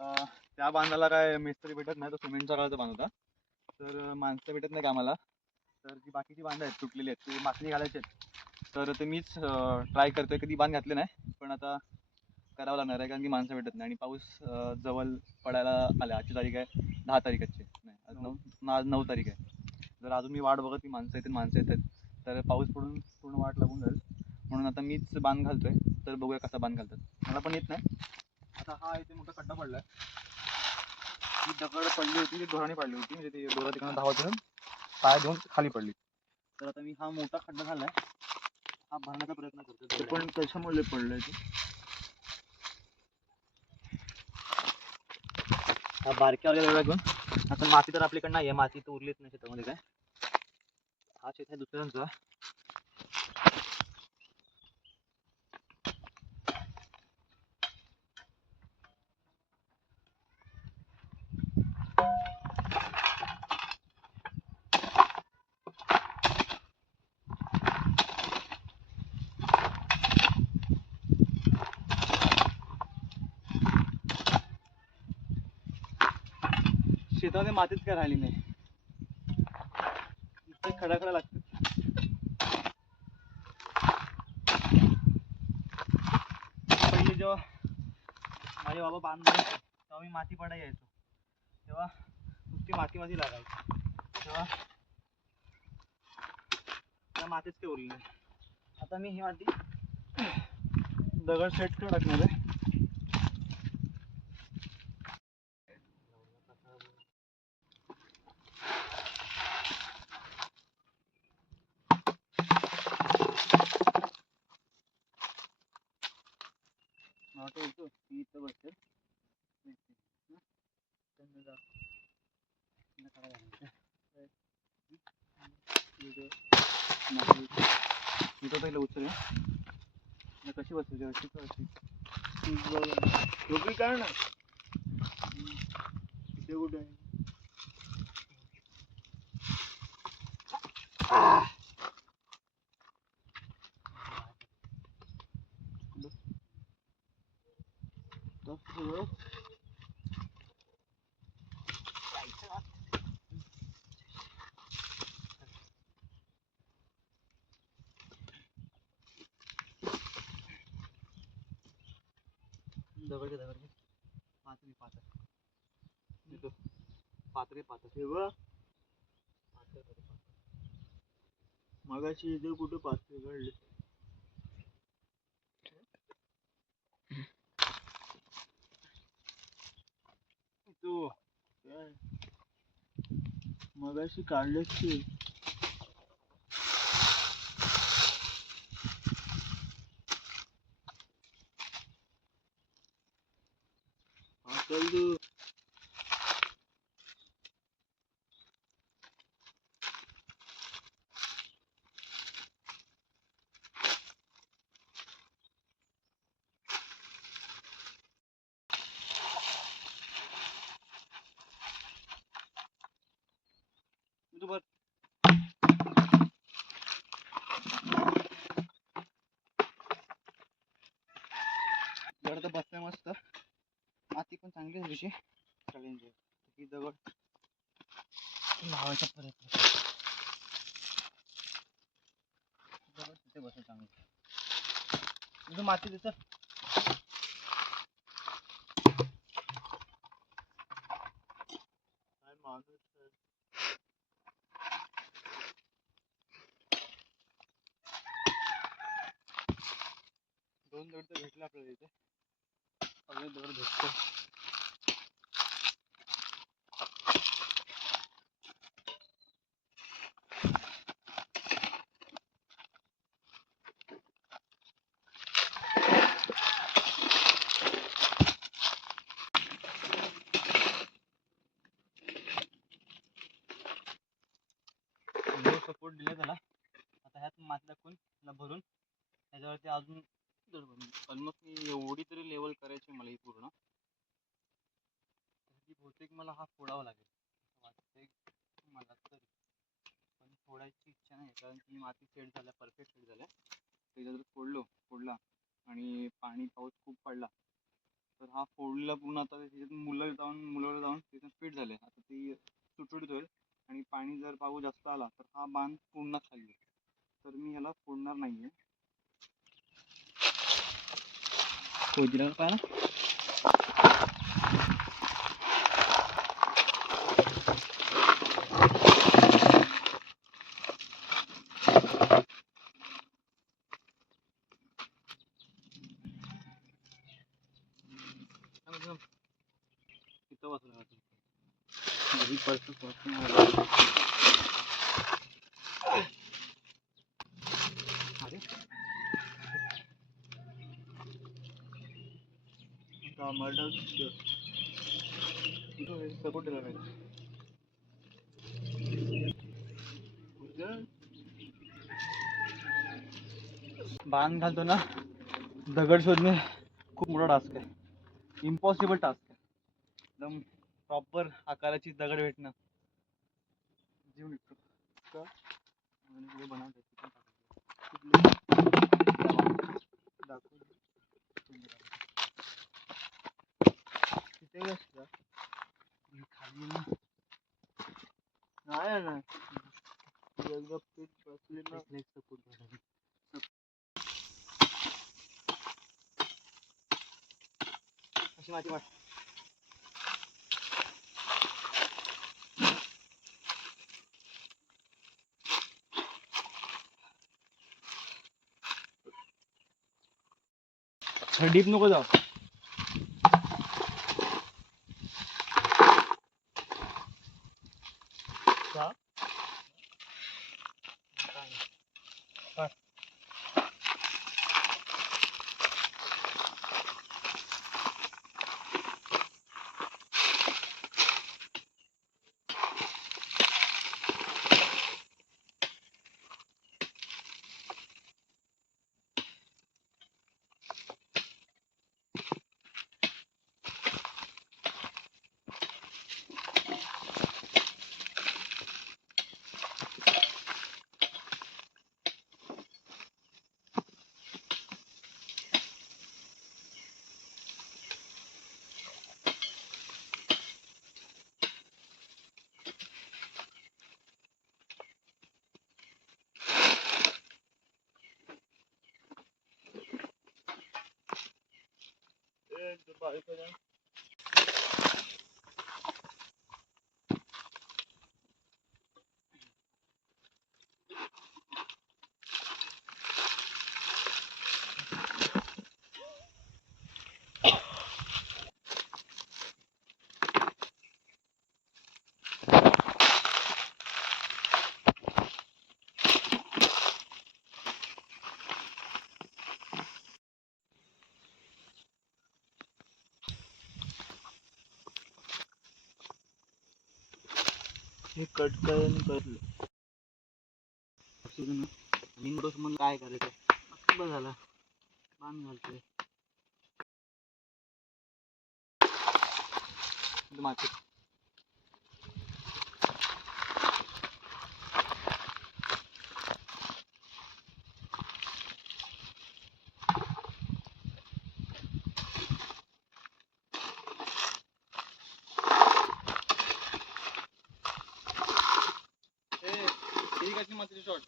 त्या बांधाला काय मिस्त्री भेटत नाही, तो सिमेंटचा कलरचा बांध होता. तर माणसं भेटत नाही कामाला. तर जी बाकीची बांधं आहेत तुटलेली आहेत ती माती घालायची आहेत. तर ते मीच ट्राय करतोय. कधी बांध घातले नाही, पण आता करावं लागणार आहे कारण की माणसं भेटत नाही आणि पाऊस जवळ पडायला आला. आजची तारीख आहे 10 तारीखची, नाही आज 9 तारीख आहे. जर अजून मी वाट बघत ती माणसं येतात तर पाऊस पडून पूर्ण वाट लागून जाईल. म्हणून आता मीच बांध घालतोय. तर बघूया कसा बांध घालतात, मला पण येत नाही. आता हा इथे मोठा खड्डा पडलाय. ही दगड पडली होती, ती दोराने पडली होती, म्हणजे ती दोरा तिकडून धावत येऊन पाय देऊन खाली पडली. तर आता मी हा मोठा खड्डा झालाय, हा भरण्याचा प्रयत्न करतो. ते पण कशामुळे पडलंय ते, हा बारक्या वेगळा घेऊन. आता माती तर आपल्याकडे नाही आहे, माती तर उरलीच नाही शेतामध्ये काय. हा शेत आहे दुसऱ्यांचा. शेतामध्ये मातीच काय राहिली नाही, खडा लागते. पहिले जेव्हा माझे बाबा बांधले तेव्हा मी माती पडायला यायचो, तेव्हा नुसती माती लागायची. तेव्हा त्या मातीच ते उरली. आता मी ही माती दगड सेट करून टाकणार आहे. इथं बसते इथं पहिलं उचल कशी बसते टोपी काढ ना. इथे कुठे आहे? दगड पात्रे मगाशी इथे कुठे पात्रे घडले. तो मगाशी काढलेच की. चल तू. दगड बसते मस्त, माती पण चांगली आहे तशी. चॅलेंज ही दगड लावायचा प्रयत्न. दगड तिथे बसेल चांगली. तुझं माती देतं काय माणूस. दोन दगड तर भेटले आपल्याला इथे, अजून दगड भेटतो. सपोर्ट दिला त्याला. आता ह्यात माती टाकून त्याला भरून त्याच्यावरती अजून ऑलमोस्ट मी एवढी तरी लेवल करायची मला ही पूर्ण. बहुतेक मला हा फोडावा लागेल वाटतंय मला तरी, पण फोडायची इच्छा नाही कारण की माती सेट झाल्या, परफेक्ट सेट झाल्या. त्याच्या जर फोडला आणि पाऊस खूप पडला तर हा फोडलेला पूर्ण आता त्याच्यातून मुलावर जाऊन त्याच्यात फिट झाले. आता ती सुटसुटीत होईल आणि पाणी जर पाऊस जास्त आला तर हा बांध पूर्ण खाली येईल. तर मी ह्याला फोडणार नाहीये. खोदीला काय ना तिथं बसला सपोर्ट बांध घालतो ना, दगड शोधणे खूप मोठा टास्क आहे. इम्पॉसिबल टास्क आहे. एकदम प्रॉपर आकाराची दगड भेटणं जीव निघतो का बनवतो तिथे खाली नाही ना अशी माझी वाट. डीप नको जाऊ. हे कट करलं म्हणून काय करायचं बस झाला बांध घालतोय माती. मातीचे शॉट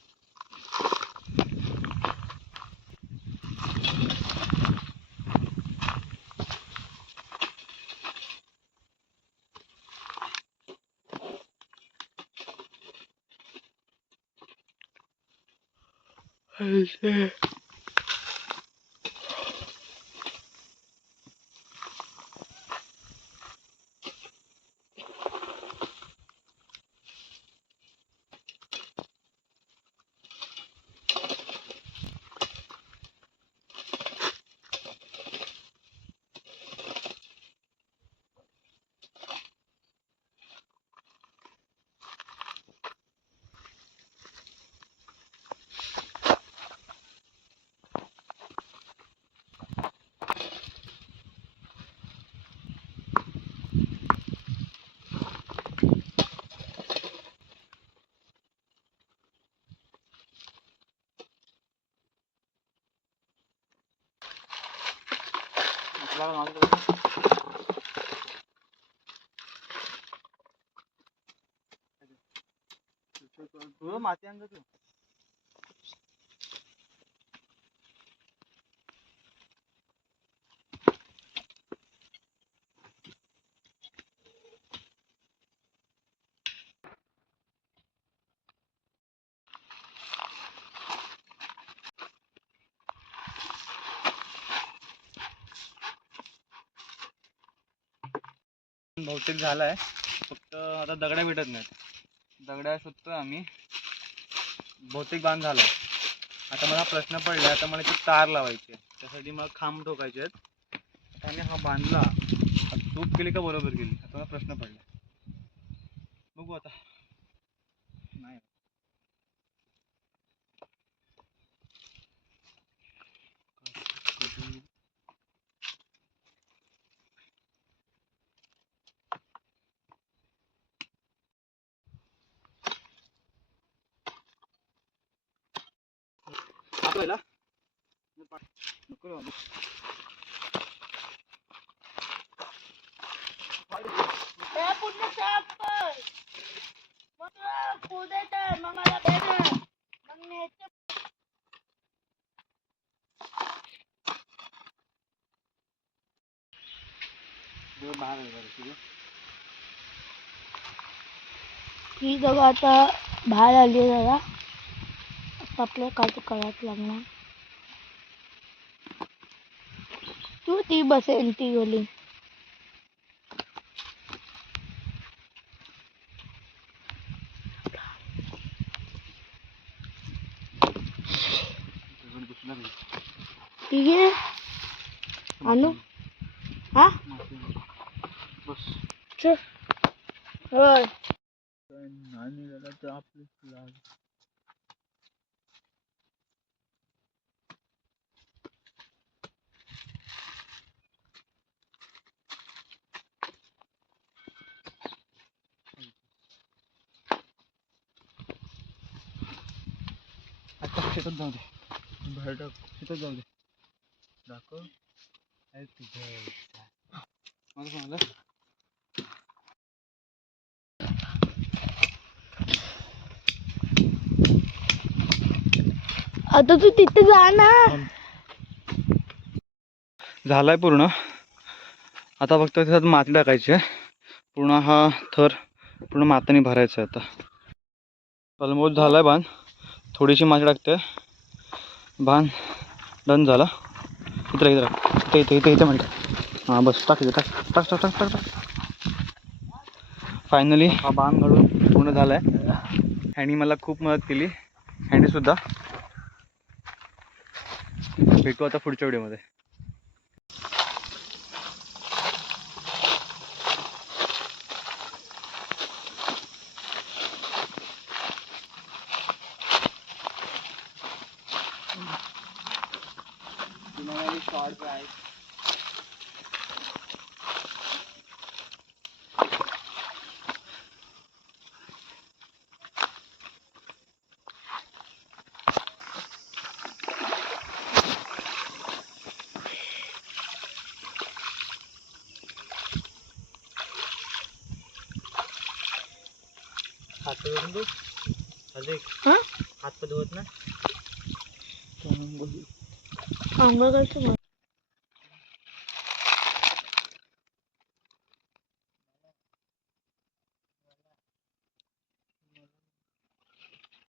आपल्याला तू माती आणलं तू. बहुतेक झालाय, फक्त आता दगड्या भेटत नाहीत. दगड्या शोधतोय आम्ही. बहुतेक बांध झालाय. आता मला प्रश्न पडला, आता मला ती तार लावायची आहे, त्यासाठी मला खांब ठोकायचे आहेत. त्याने हा बांधला, चूक केली का बरोबर केली, आता मला प्रश्न पडला. बघू आता. नाही आपल्याला नको बाबा. पूर्ण साफ कर. मग कुदेत मग मला भेट मग न्यायचं. ही जागा आता बाहेर आली जरा. आपल्याला काय करावं लागणार. तू ती बसेल ती गली. ठीक आहे आणू. हा बस चल. होय नानी दादा तर आपली लाग. आता शेतात जाऊ दे, बाहेर टाक. शेतात जाऊ दे, दाखव आहे तुझं. मला सांगलं आता तू तिथे जा ना. झालाय पूर्ण. आता फक्त त्याच्यात माती टाकायची आहे. पूर्ण हा थर पूर्ण मातीने भरायचा आहे. आता ऑलमोस्ट झालाय बांध. थोडीशी माती टाकते, बांध डन झाला. इथे इथे इथे इथे इथे म्हणते. हां बस टाक टाक टाक टाक टाक टाक. फायनली हा बांध घालून पूर्ण झालाय. ह्यानी मला खूप मदत केली. ह्यानी सुद्धा. भेटू आता पुढच्या व्हिडिओमध्ये. शॉर्ट आहे. हात धुवून बघ. हात धुवत ना. आंघोळ करतो.